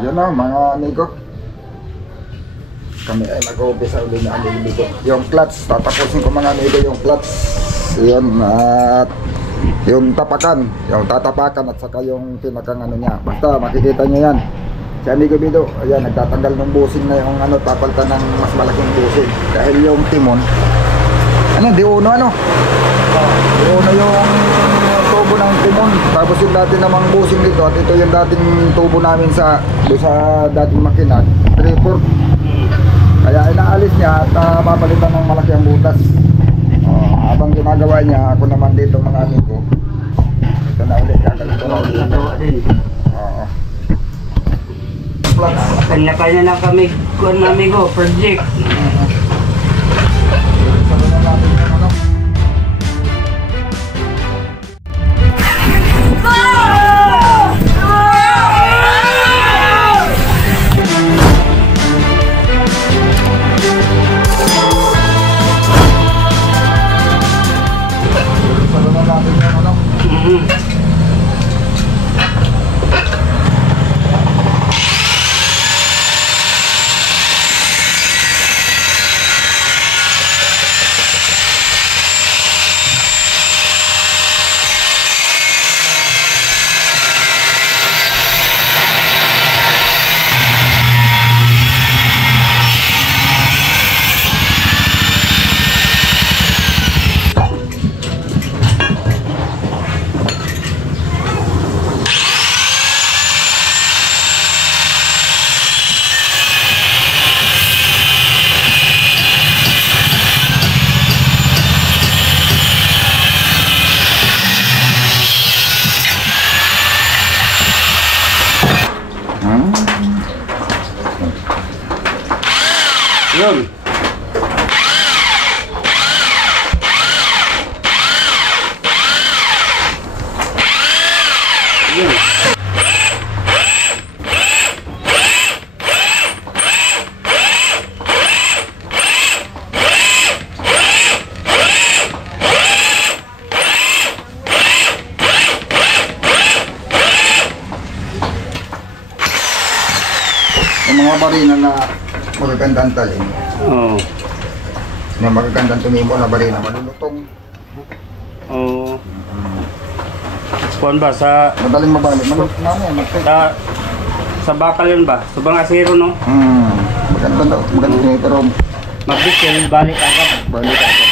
Yun na mga amigo. Kami ay mag-uumpisa ulit na amigo. Yung clutch, tatapusin ko mga amigo yung clutch. Yun at yung tapakan, yung tatapakan at saka yung pinakang ano niya. Basta makikita nyo yan. Si amigo Bido, ayan, nagtatanggal ng busing na yung ano, papalta ng mas malaking busing. Dahil yung timon, ano, di uno ano? Di uno yung tubo ng timon. Tapos yung dati namang busing dito at ito yung dating tubo namin sa dating makina, 3/4. Kaya inaalis niya at papalitan ng malaki ang butas. Habang ginagawa niya, ako naman dito mga amigo. Ito na ulit, kakalito na ulit. Kanya-kanya lang kami, kuan amigo, project. Yun. Yun. Yung mga barina na magagandang talin. Oo. Na magagandang tumimo na barina, malulutong. Oo. Kuan ba sa Madaling mabalik. Malulutong namin. sa bakal yun ba? Subang asero no? Maganda daw. Maganda niya pero Magbisil, balik agad. balik ako.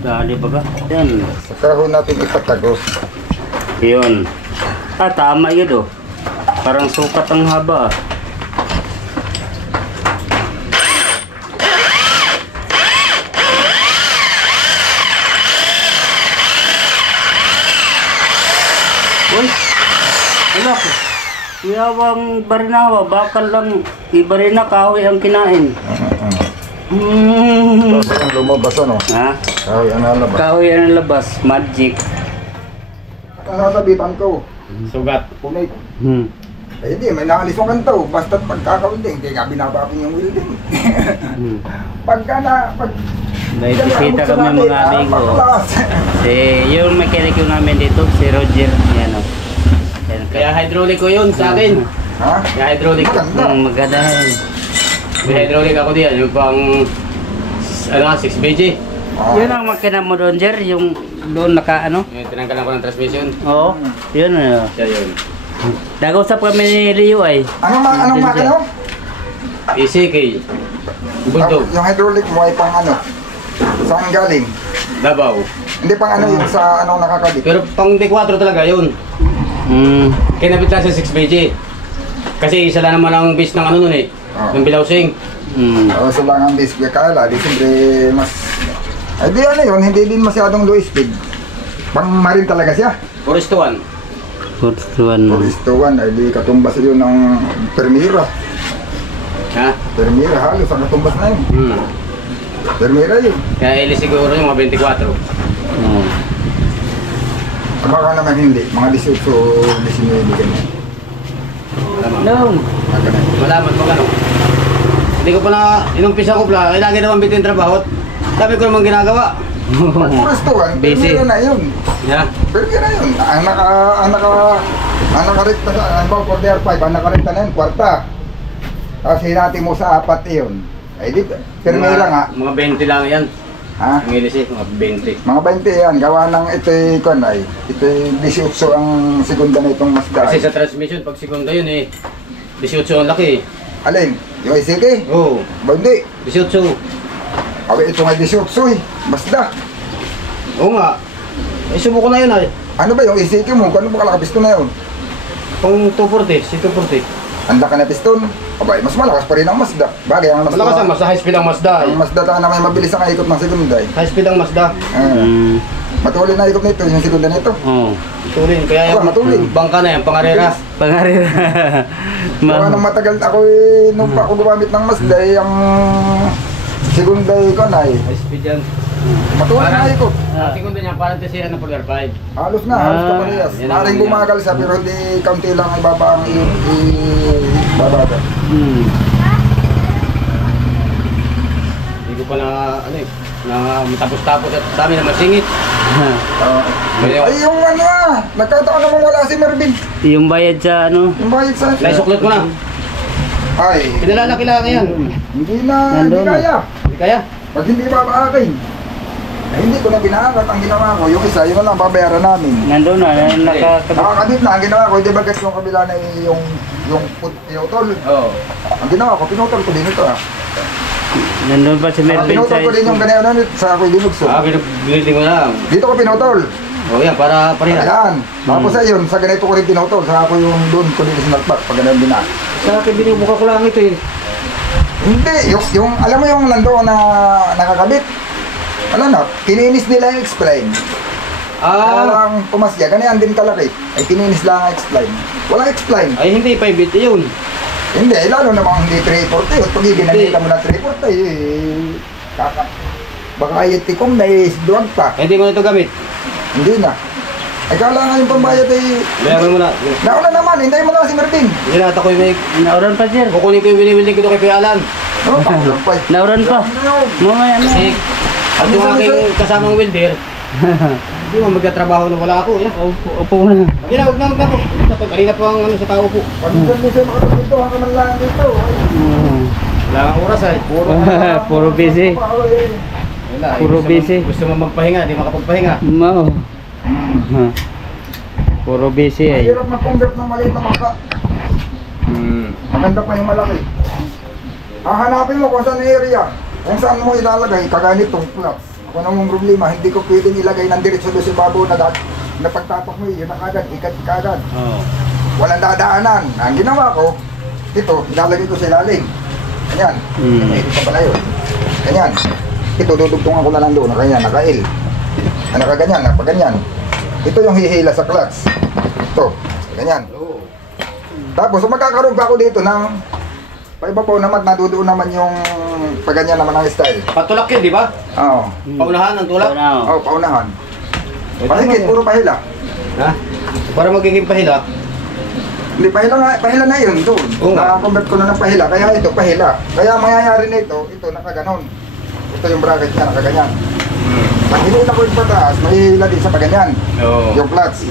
Dali baga. Yan. Sa kahon natin ipatagos. Yun. Tama yun oh. Parang sukat ang haba. Uy! Ano ko? Iyawang barinawa, bakal lang. Ibarina kahoy ang kinain. Tapos yung lumabas ano? Ha? Kahoy ang nalabas. Kahoy ang labas, magic. Nasabitan ko. Sugat. Punay. Hmm. Eh hindi, may naalis yung kanto. Basta't pagkakawinding, hindi nga binabapin yung wilding. Pagka na, Nakikita kami mga amigo. Yung mekaniko namin dito, si Roger. Yan o. Kaya hydraulic ko yun sa akin. Ha? Kaya hydraulic. Maganda. Maganda yun. May hydraulic ako diyan. Yung pang 6BG. Yun ang makina mo doon, Jer. Yung doon naka ano? Yung tinanggalan ko ng transmission. Oo. Yun o. Siya yun. Nag-usap kami ni Leo ay. Anong makina mo? ECK. Bundog. Yung hydraulic mo ay pang ano? Saan galing? Davao. Hindi pang ano yung sa anong nakakabit? Pero pang D4 talaga yun. Kinabit lang sa 6BG. Kasi isa lang naman ang base ng ano nun eh. Yung bilawsing. So lang ang base kaya kala, di siyempre mas... Ay di ano yun, hindi din masyadong low speed. Pang marine talaga siya. 4:1. 4:1, ay di katumbas yun ng Permira. Ha? Permira, halos ang katumbas na yun. Permira yun. Kaya ili siguro yung mga 24. Baka naman hindi, mga 18, 19 ganyan. Nandong. Malaman mo ano. Hindi ko pa na, inumpisa ko pala, ay lagi naman bitin trabaho. Sabi ko naman ginagawa. Pagpurastuhan, Busy. pero na yun. Yeah. Pero na yun. Ang nakarekta sa, ang bang quarter 5, ang nakarekta na yun, kwarta. Tapos hinati mo sa 4 yun. Ay di, permera nga. Mga 20 lang yan. Ha? Ang ilis mga 20. Mga 20 yan, gawa ng ito'y kon ay. Ito'y 18 ang segunda na itong Mazda. Kasi sa transmission, pag segunda yun eh, 18 ang laki. Alin? Yung ICK? Oo, Ba hindi? 18. Awi ito nga 18 eh. Mazda. Oo nga. Eh, subuko na yun ay. Ano ba yung ICK mo? Kano ba kalakapisto na yun? Kung 240, si 240. Ang laki na piston. Abay, mas malakas pa rin ang Mazda. Bagay ang Mazda. Malakas ang mas high speed ang Mazda eh. Ang Mazda ta na may mabilis ang ikot ng segunda eh. High speed ang Mazda. Matuloy na ikot nito, yung segunda nito. Oo. Matulin. Kaya yung matulin. bangka na yan, pangarera. Pangarira. Kaya nung matagal ako eh, nung pa ako gumamit ng Mazda eh, ang segunda ko na eh. High speed yan. Matuloy na ikot. Ang segunda niya, parang tesira ng Polar 5. Halos na, halos ka parehas. yan ang Maring yan. bumagal siya pero hindi kaunti lang ay baba ang i-bababa. Hindi ko pa na, ano eh, na matapos-tapos at dami na masingit. Ay yung ano nagkataon namang wala si Mervin. Yung bayad sa ano? Yung bayad sa... Naisuklot mo na. Ay, Pinalalaki lang yan. hindi na, hindi Nandun na. kaya. Hindi kaya. Pag hindi babaakin. Ay, hindi ko na binaangat. Ang ginawa ko, yung isa, yun lang babayaran namin. Nandun na, nakakabit. Nakakabit na, ang ginawa ko, hindi bagay yung kabila na yung pinutol. Oo. Ang ginawa ko, pinutol ko din ito Nandun pa si Mervin pinutol ko din yung ganyan sa ako'y dinugso. Binilting mo lang. Dito ko pinutol. Oo yan, para pareha. Ayan. Tapos ayun, sa ganito ko rin pinutol. Sa ako yung doon ko din sinalpak, pag ganyan din Sa akin, binibuka ko lang ito eh. Hindi, yung alam mo yung nandoon na nakakabit. Ano na, kininis nila yung explain. Kaya lang pumasya, ganyan din kalaki. Ay kininis lang ang explain. Walang explain. Ay hindi, 580 yun. Hindi, lalo namang hindi 340. At pag ginamita mo na 340, eh, baka ayetikom na isduwag pa. Hindi mo na ito gamit. Hindi na. Ay kala nga yung pambayad ay... Bayaran mo na. Nauna naman, hintayin mo na si Martin. Hindi na ako yung may... Nauran pa, sir. Kukunin ko yung binibili ko kay Kuya Alan. Ano pa, ulang pa. Nauran pa. Mamaya na. Kasi, at yung aking kasamang welder, hindi mo magkatrabaho na wala ako. Yan. Upo mo na. Hindi na, huwag na. Kanina po ang ano sa tao po. Pag hindi siya makatagpunto, hanggang man lang dito. Wala kang oras ay. Puro busy. Wala. Puro busy. Gusto mo magpahinga, di makapagpahinga. Mao. Puro busy eh. Mahirap mag-convert ng maliit na bangka. Maganda pa yung malaki. Hahanapin mo kung saan area. Kung saan mo ilalagay, kaganit tong flaps. Ako namang problema, hindi ko pwedeng ilagay ng diretso doon sa babaw na pagtapak mo yun na kagad, ikat kagad. Oo. Walang dadaanan. Ang ginawa ko, ito, ilalagay ko sa ilalim. Ganyan. Ito pa pala yun. Ganyan. Ito, dudugtungan ko na lang doon. Ganyan, naka-L. Nakaganyan, nakaganyan. Ito yung hihila sa clutch. Ito, ganyan. Tapos, magkakaroon pa ako dito ng paibabaw naman, nadudoon naman yung paganyan naman ang style. Patulak yun, di ba? Oo. Paunahan ng tulak. Oo, paunahan. Paligid, puro pahila. Ha? Para magiging pahila. Hindi, pahila na yun doon. Oo nga. Na-convert ko na ng pahila. Kaya ito, pahila. Kaya mangyayari nito, ito nakaganon. Ito yung bracket niya, nakaganyan. Pag hinila ko yung pataas, may hila din sa paganyan. Oo. Yung clutch.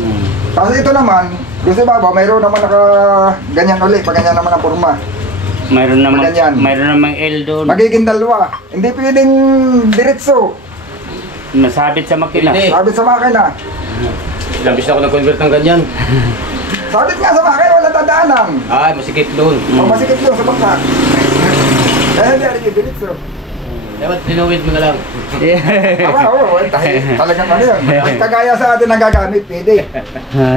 Tapos ito naman, doon sa baba, mayroon naman ganyan ulit. Paganyan naman ang forma. Mayroon Ganyan. namang L doon. Magiging dalawa. Hindi pwedeng diretso. Masabit sa makina. Hindi. Sabit sa makina. Ilang bis na ako nag-convert ng ganyan. Sabit nga sa makina, wala tadaanan. Ay, masikip doon. Masikip doon sa bangka. Kaya hindi rin yung diretso. Dapat tinuwid mo na lang. Oo, talagang ano yun. Kagaya sa atin ang gagamit, pwede.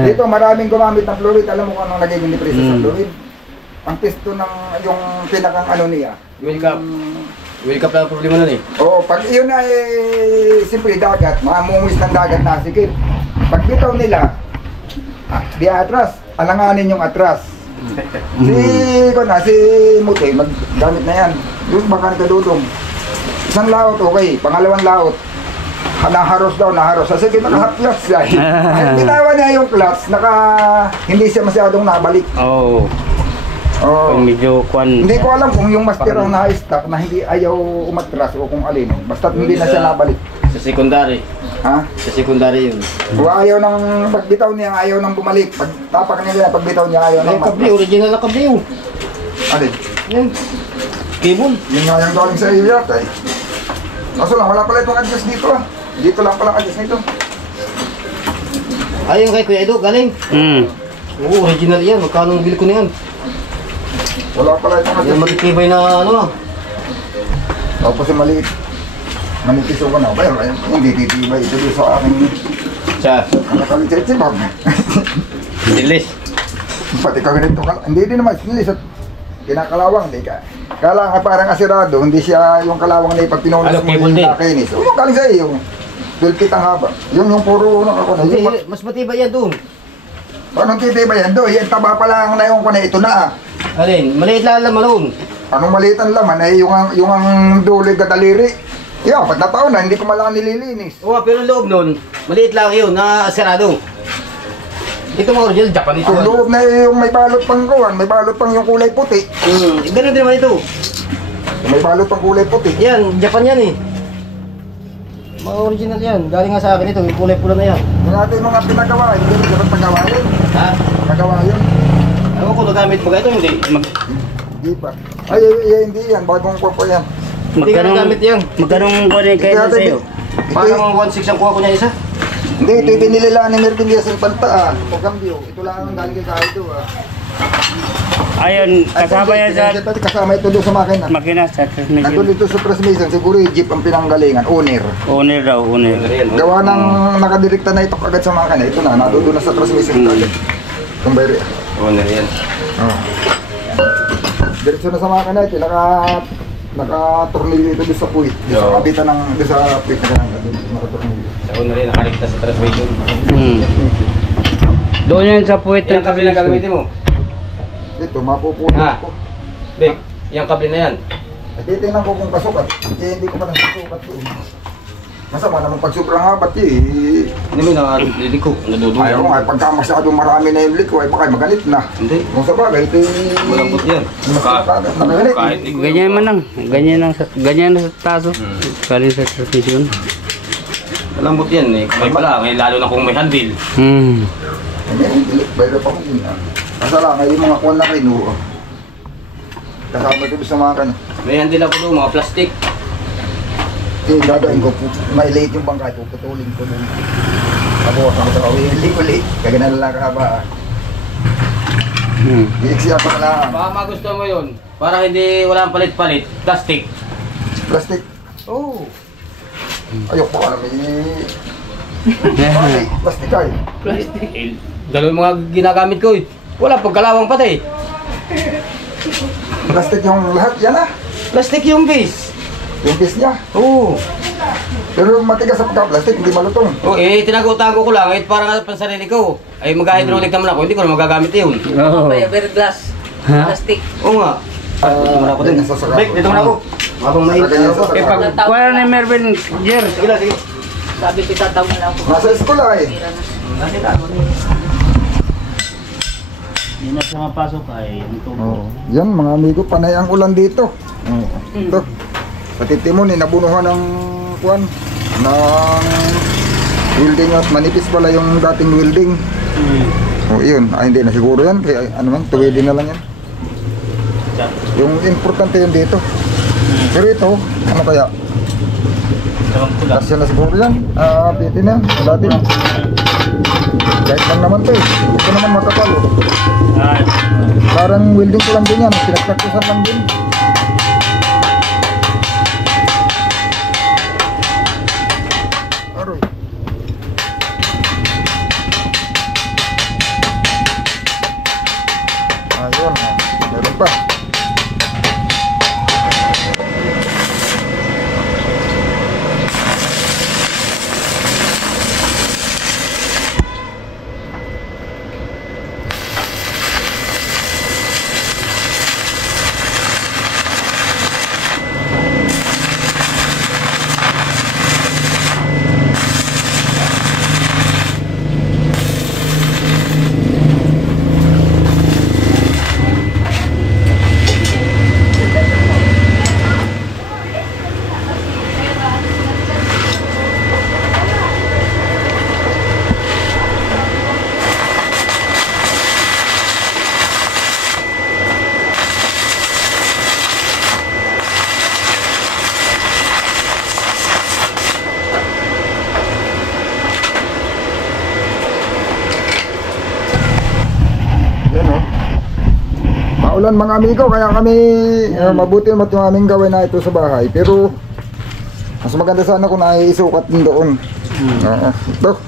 Dito maraming gumamit ng fluid. Alam mo kung anong nagiging depresa sa fluid? Ang pisto ng yung pinakang ano niya. Wheel cap. Wheel cap lang ang problema nun eh. Oo, pag iyon ay simple dagat, mamungis ng dagat na sikip. Pag bitaw nila, di atras, alanganin yung atras. Si Muti, maggamit na yan. Doon baka nagkadudong. Isang laot, okay. Pangalawang laot, naharos daw, naharos. Sige, naka-clutch siya. Bitawa niya yung clutch, hindi siya masyadong nabalik. Oh. Oo. Kung medyo kwan. Hindi ko alam kung yung master ang na-stock na hindi ayaw umatras o kung alin. Basta hindi na siya nabalik. Sa secondary. Ha? Sa secondary yun. Kung ayaw nang pagbitaw niya, ayaw nang bumalik. Pag tapak niya, pagbitaw niya, ayaw nang Ay, kabli, original na kabli yun. Alin? Yan. Cable. Yun nga yung galing sa iyo yata eh. Kaso lang, wala pala itong adjust dito ah. Dito lang pala adjust nito. Ayun kay Kuya Edo, galing. Oo, original yan. Magkano ang bili ko na yan? Wala pala itong Yan adjust. matitibay na ano ah. Tapos yung maliit. Manipis o ka na. Bayan, hindi titibay. Ito doon sa aking Siya. nakalitsit-sibag. Dilis. Pati ka ganito ka. Hindi din naman silis at kinakalawang. Hindi ka. Kala nga parang asirado. Hindi siya yung kalawang na ipag pinunas Ano, mo cable yung din? nakinis. Yung galing sa iyo. 12 feet ang haba. Yung puro ano ako na. Hindi, Yung mas matibay yan doon. anong titibay yan doon? Yan taba pa lang na yung ko na ito na ah. Alin, maliit lang naman doon. Anong maliit ang laman ay yung ang dulig at daliri. Yeah, pag nataon na, hindi ko malang nililinis. Oo, pero loob nun, maliit lang yun, na sarado. Ito mga original, Japan ito. Ang loob na yung may balot pang kuwan, may balot pang yung kulay puti. Ganun din naman ito. May balot pang kulay puti. Yan, Japan yan eh. Mga original yan, galing nga sa akin ito, yung kulay pula na yan. Yung ating mga pinagawa, hindi rin dapat pagawa yun. Ha? Pagawa yun. Ewan ko, nagamit mo ka ito, hindi. Hindi pa. Ay, hindi yan, bagong kuwa pa yan. Hindi ka nagamit yan. Magkanong kwan kayo na sa'yo? Parang 1.6 ang kuha ko niya isa. Hindi, ito yung binili lang ni Mervin Diaz ng Panta o Cambio. Ito lang ang galing kay Kaito ah. Ayun, kasama yan sa Kasama ito doon sa makina. makina sa Nandun transmission. dito sa transmission, siguro yung jeep ang pinanggalingan, owner. Owner daw, owner. Gawa ng nakadirekta na ito agad sa makina. Ito na, nadudo na sa transmission agad. Itong bayri. Oo na yan. Oh. Diretso na sa makina, ito naka-tornilyo ito doon sa puwit. Doon sa kabitan ng, doon sa puwit na naka-tornilyo. Sa una rin, nakaligtas sa transmission. Doon yan sa puwet Ilang kabli na gagamitin mo? Ito, mapupulot Ha? ko. Bek, yung kabli na yan. At titingnan ko kung kasukat. Hindi ko pa nasusukat ko. Masama naman pag sobrang habat eh. Hindi mo naliliko, nadudulo. Ayaw nga, pagka masyadong marami na yung liko, ay baka magalit na. Hindi. Kung sa bagay, ito Malambot yan. Nagalit. Kahit di ko. Ganyan man lang. Ganyan na sa taso. Galing sa transmission. Malambot yan eh. May pala, ngayon lalo na kung may handle. Bayro pa ko din. Masala nga yung mga kuwan na kayo. Kasama ito sa mga kan. May handle ako doon, mga plastic. Gagawin ko, mailate yung bangka, puputulin ko doon. Tapos ako sa kawin, liko-lit. Kagana lang kahaba. Iiksi ako na lang. Baka magustuhan mo yun. Para hindi walang palit-palit. Plastic. Plastic. Oo. Ayok pa ka namin. Bakit? Plastic ay. Plastic. Dalawang mga ginagamit ko eh. Wala pagkalawang patay. Plastic yung lahat, yan ah. Plastic yung base. Yung piece niya. Oo. Pero matigas sa pagka-plastic, hindi malutong. Oh, eh, tinago-tago ko lang. Eh, para nga pansarili ko. Ay, mag-hydraulic naman ako. Hindi ko na magagamit yun. Oo. Fiberglass. Plastic. Oo nga. Dito muna ako din. Bek, dito muna ako. Habang mainit Ganyan ako. sa Eh, pag wala ni Mervin, Jer. Sige lang, sige. Sabi ko tataw na lang ako. Nasa eskwela eh. Hindi na siya mapasok ay ang tubo. Oh. Yan mga amigo, panay ang ulan dito. Oh. Ito. Pati Timon, nabunuhan ng kuwan ng welding at manipis pala yung dating welding. Oh, yun. Ay, hindi na siguro yan. Kaya ano man, tuwidin na lang yan. Yung importante yun dito. Pero ito, ano kaya? Kasya na siguro yan. Piti na yan. Dati. Kahit lang naman to eh. Ito naman makapal. Ay, Parang welding ko lang din yan. Pinagpraktisan lang din. Aroy. Ayun. Meron pa. maulan mga amigo, kaya kami mabuti naman yung aming gawin na ito sa bahay. Pero mas maganda sana kung naisukat din doon. Ito,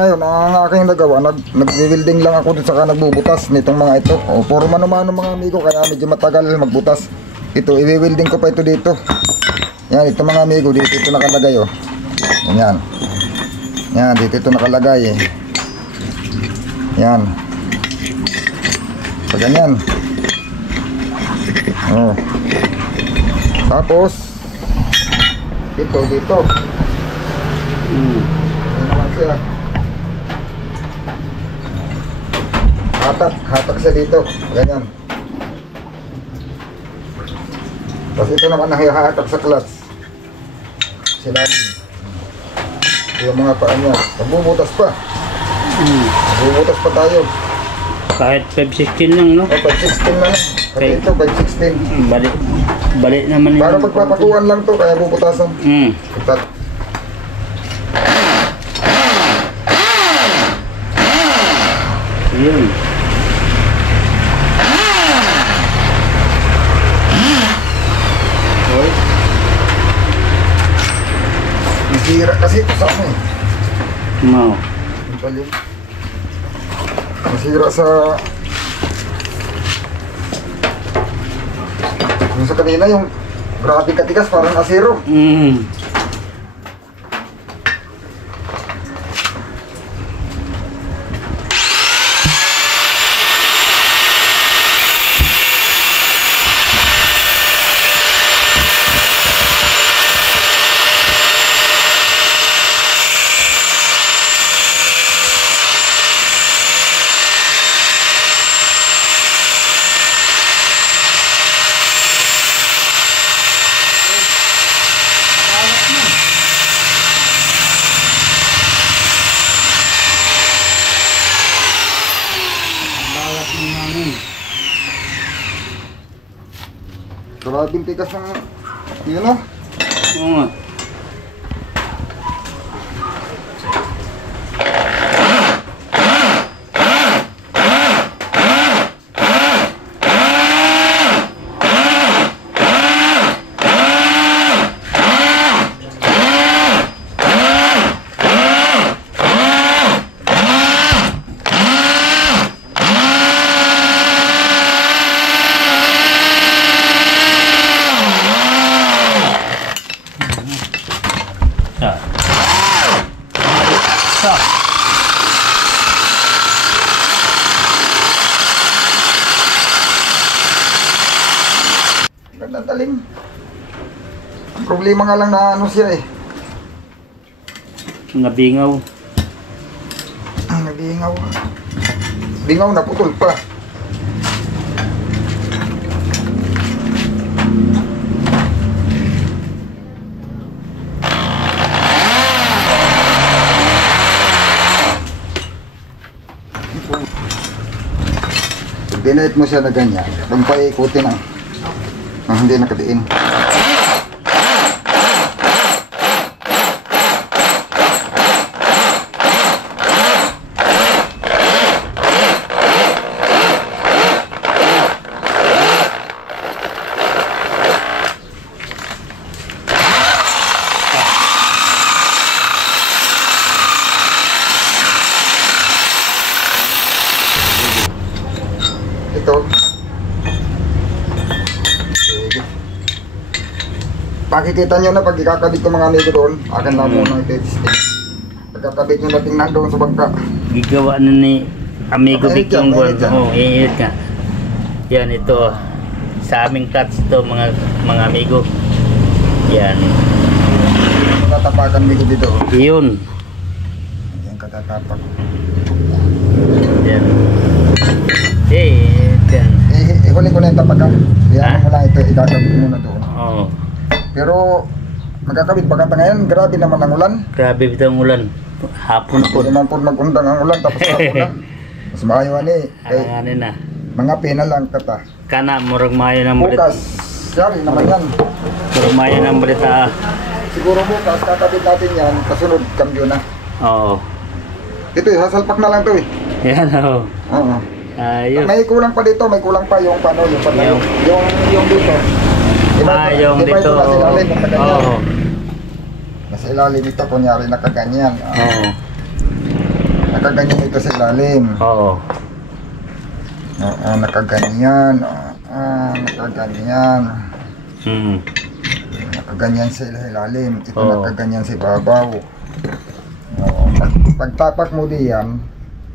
ngayon ang aking nagawa, nag-building lang ako dun, saka nagbubutas nitong mga ito. Puro mano-mano mga amigo, kaya medyo matagal magbutas. Ito, i-welding ko pa ito dito. Yan, ito mga amigo, dito ito nakalagay oh. Yan. Yan, dito ito nakalagay eh. Yan. So, ganyan. Oh. Tapos dito. Yan naman siya. Hatak siya dito. Ganyan. Tapos ito naman nahihatak sa clutch. Sinabi. Yung mga paa niya. Nagbubutas pa. Nagbubutas pa tayo. Kahit 516 lang, no? 516 na lang. Kasi ito, 516. Balik naman Para magpapakuan lang to, kaya bubutasan. Butat. Yun. Okay. Nasira kasi ito sa amin. No. Ang talim. Nasira sa... Yung sa kanina, yung grabe katigas, parang asiro. Grabing tigas ng... Yun o. Oo nga. Ganda talim. Ang problema nga lang na ano siya eh. Nabingaw. Nag-iingaw. Bingaw na putol pa. Dinait mo siya na ganyan, doon pa ikutin ang hindi nakadiin. Ito. Pakikita nyo na pag ikakabit ko mga amigo doon, akin lang muna i-testing. Pagkakabit nyo na tingnan doon sa bangka. Gigawa na ni Amigo Mainit Big yan, yung mainit yan. oh, iinit nga. Yan ito. Sa aming cuts to mga amigo. Yan. Tatapakan amigo dito. Yun. Yan katatapak. Yan. Yan. Ihuli ko na yung tapakan. Yan mo lang ito, ikakabit muna doon. Oo. Pero magkakabit pa kata ngayon, grabe naman ang ulan. Grabe bitang ulan. Hapon po. Hindi naman po magundang ang ulan, tapos ang ulan. Mas maayo ni, Alanganin na. mga pina lang kata. Kana, murag mayo ng balita. Bukas, yari naman yan. Murag mayo ng balita. Siguro bukas, kakabit natin yan, kasunod, kambyo na. Oo. Ito eh, sasalpak na lang to eh. Yan o. Oo. Ayos. May kulang pa dito, may kulang pa yung paano, yung patayo. Yung dito. Yung Diba dito. ito nasa ilalim, nakaganyan. Oo. Nasa ilalim ito, kunyari nakaganyan. Oo. Nakaganyan ito sa ilalim. Oo. Oo, nakaganyan. Nakaganyan. Hmm. Nakaganyan sa ilalim. Ito Oo. nakaganyan sa ibabaw. Oo. Pagtapak mo diyan,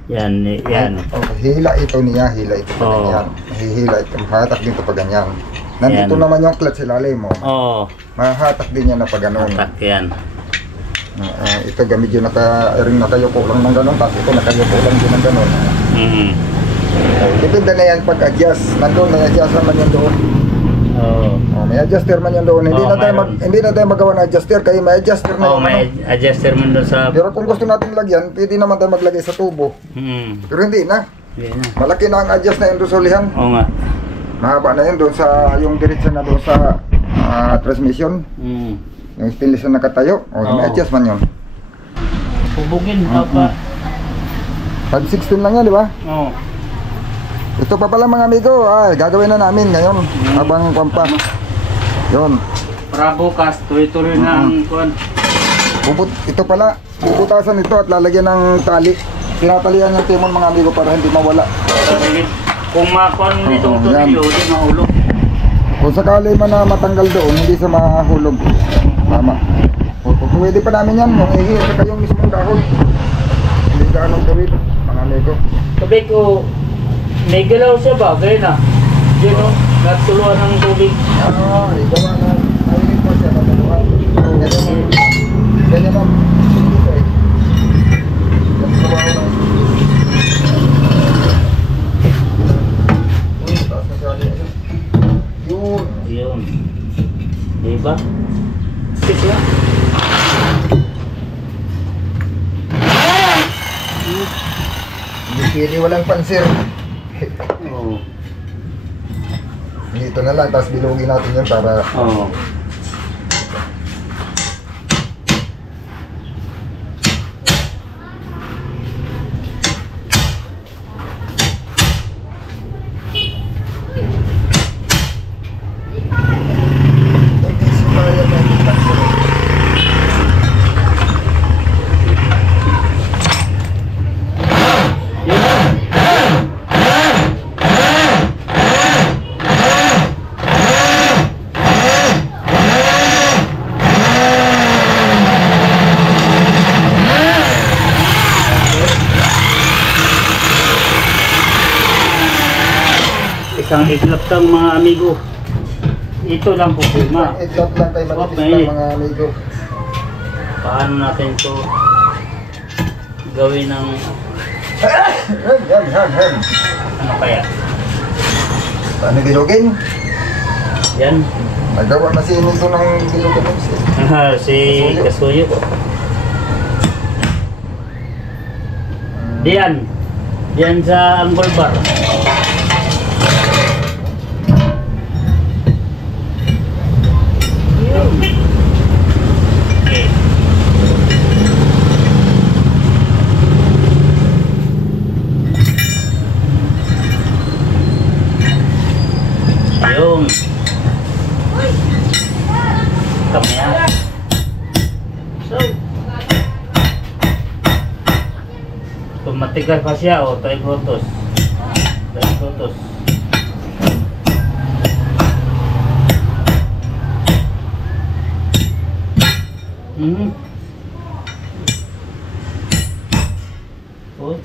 Yan, yan. hila ito niya, hila ito pa Oo. ganyan. Hihila ito, mahatak dito pa ganyan. Nandito Yan. naman yung clutch sa ilalim mo. Oo. Mahatak din yan na pa ganun. Atak yan. Ito gamit yung nakayuko lang ng ganun, tapos ito nakayuko lang din ng ganun. Hmm. Depende na yan pag-adjust. Nandun, may adjust naman yan doon. Oo. May adjuster man yan doon. Hindi Oo, na mayroon. hindi na tayo magawa ng adjuster, kaya may adjuster na Oo, yung may ano. adjuster mo doon sa... Pero kung gusto natin lagyan, pwede naman tayo maglagay sa tubo. Hmm. Pero hindi na. Yan na. Malaki na ang adjust na yun doon sa ulihan. Oo nga. Mahaba na yun doon sa yung diretso na doon sa transmission. Hmm. Yung stainless na nakatayo. May Oo. adjust man yun. Pubugin, papa. 516 lang yan, di ba? Oo. Ito pa pala mga amigo. Gagawin na namin ngayon. Habang kwampa. Yun. Para bukas, tuloy-tuloy na ang kuwan. Ito pala. Bubutasan ito at lalagyan ng tali. Tinatalian yung timon mga amigo para hindi mawala. Kung makuan mo itong Oo, yan. tuloy, di mahulog. Kung sakali man na matanggal doon, hindi sa mahulog. Tama. Pwede pa namin yan. Yung ihi at saka yung mismong dahon. Hindi gaanong gawin mga amigo. Sabi ko, may galaw siya ba? Gaya na. Yun o, natuluan ng tubig. Igawa na. Ayun po siya. Mataluan. Ganyan lang. Dito eh. Yan gawa ko lang. Uy, taas na siya. Yun. Yun. Diba? Stick lang. Hindi pili walang pansir. Oo. Dito na lang. Tapos bilugin natin yun para Oo. hindi sumaya na yung pansir. Isang iglap lang mga amigo. Ito lang po problema. Iglap lang kayo manipis Okay. lang mga amigo. Paano natin to gawin ng Yan. ano kaya? Paano bilugin? Yan. Nagawa na si Inigo ng bilugin mo siya. Si Kasuyo. Diyan. Diyan sa angle bar. Okay. Ayun. Kami yan. So, kung matigas pa siya, try photos. Try photos. Oh.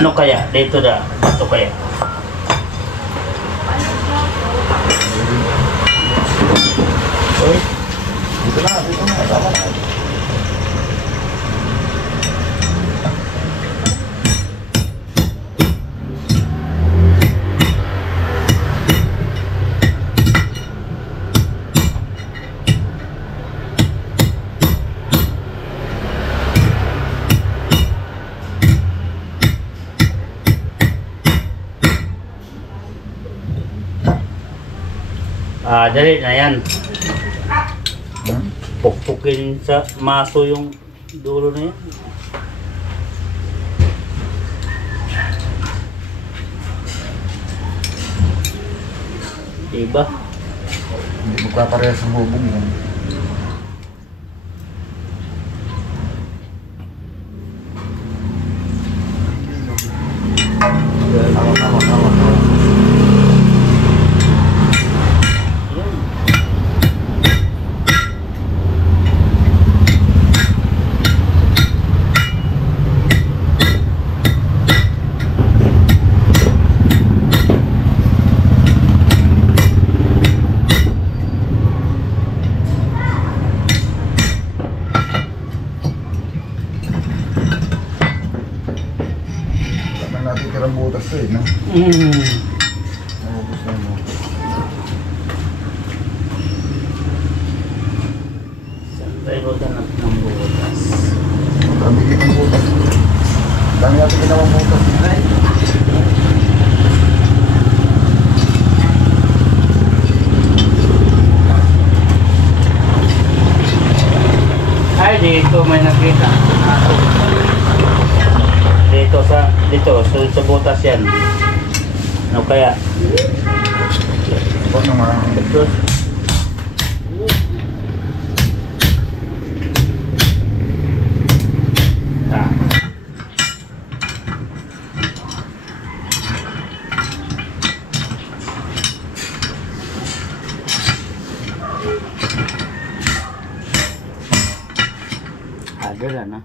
Ano kaya? Dito na. Ito kaya. Oy. Dito na. Tama na. Dali na yan. Pukpukin sa maso yung dulo na yan. Iba. Hindi magkaparehas sa hubog mo. Hawak. Naman natin tirang butas to no? Naubos na mo. Saan tayo maghanap ng butas? Kabigit ng butas. Dami natin ginawang butas. Ay, dito may nakita. Dito, sa butas yan. Ano kaya? Huwag naman. Ito. Ah. Ada lah na.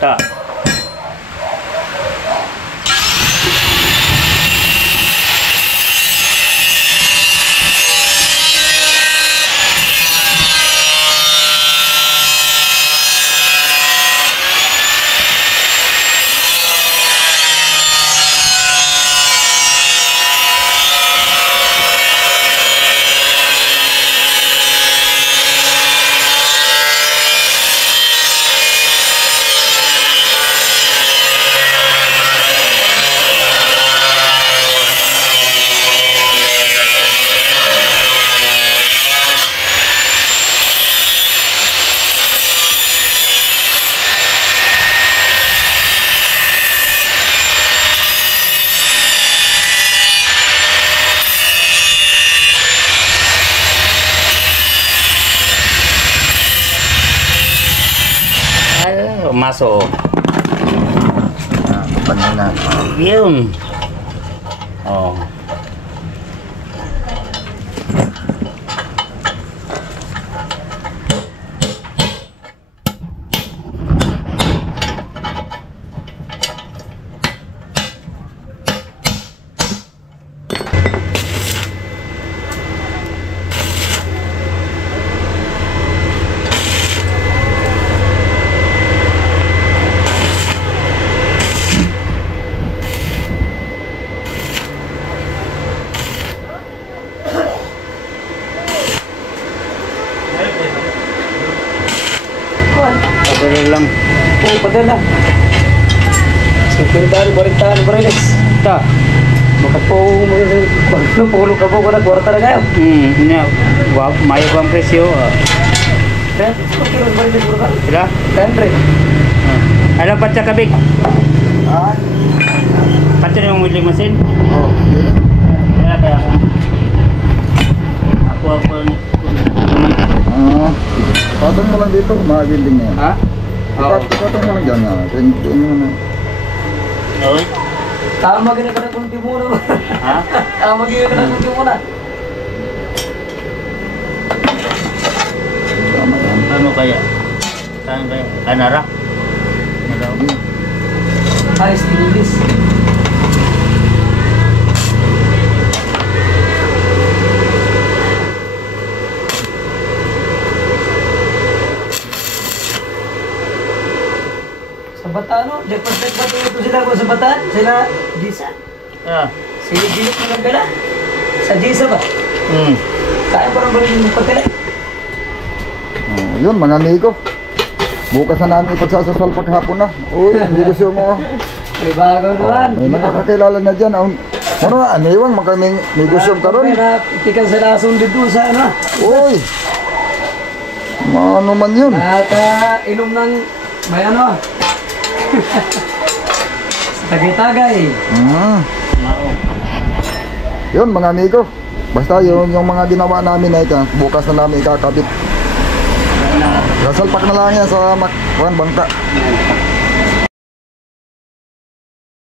Tak. Masuk. Nah, depannya na. Yun. Oh. Padahal lang. Oh, padala. 50, 40, 40. Ta. Baka po, pulo ka po ko na, kwarta na kayo. Ini mayo bang presyo? Kaya, kilo, 40, puro ka. Sila? Siyempre. Alam pa siya kabig? Ah, Pacha yung willing machine? oh, yun. Kaya. Ako. Ah, patong mo lang dito, mag-building na yan. Ha? Patong mo lang dyan na. Tingin mo na. Oo. Tama gina ka na kung di muna. Ha? Tama gina ka na kung di muna. Tama yan. Ano kaya? Saan kaya? Kanara? Madami. Ay, stainless. Sa Batano, deposit pa ito sila ko sa Batan, sila Gisa. Ah. Si Gilip ng Gambela. Sa Gisa ba? Kaya pa rin ba rin yung pagkala? Oh, yun, mga amigo. Bukas na namin ipagsasasal paghapon na. Uy, hindi gusto mo. May bago naman. May nakakakilala na dyan. Ano na, aniwang, may gusto ka ron. Kaya itikan sa lasong dito sa ano. Uy! Ano man yun? At inom ng may ano. Tagay-tagay. Yun mga amigo. Basta yun yung mga ginawa namin na ito. Bukas na namin ikakabit. Kasalpak na lang yan sa bangka.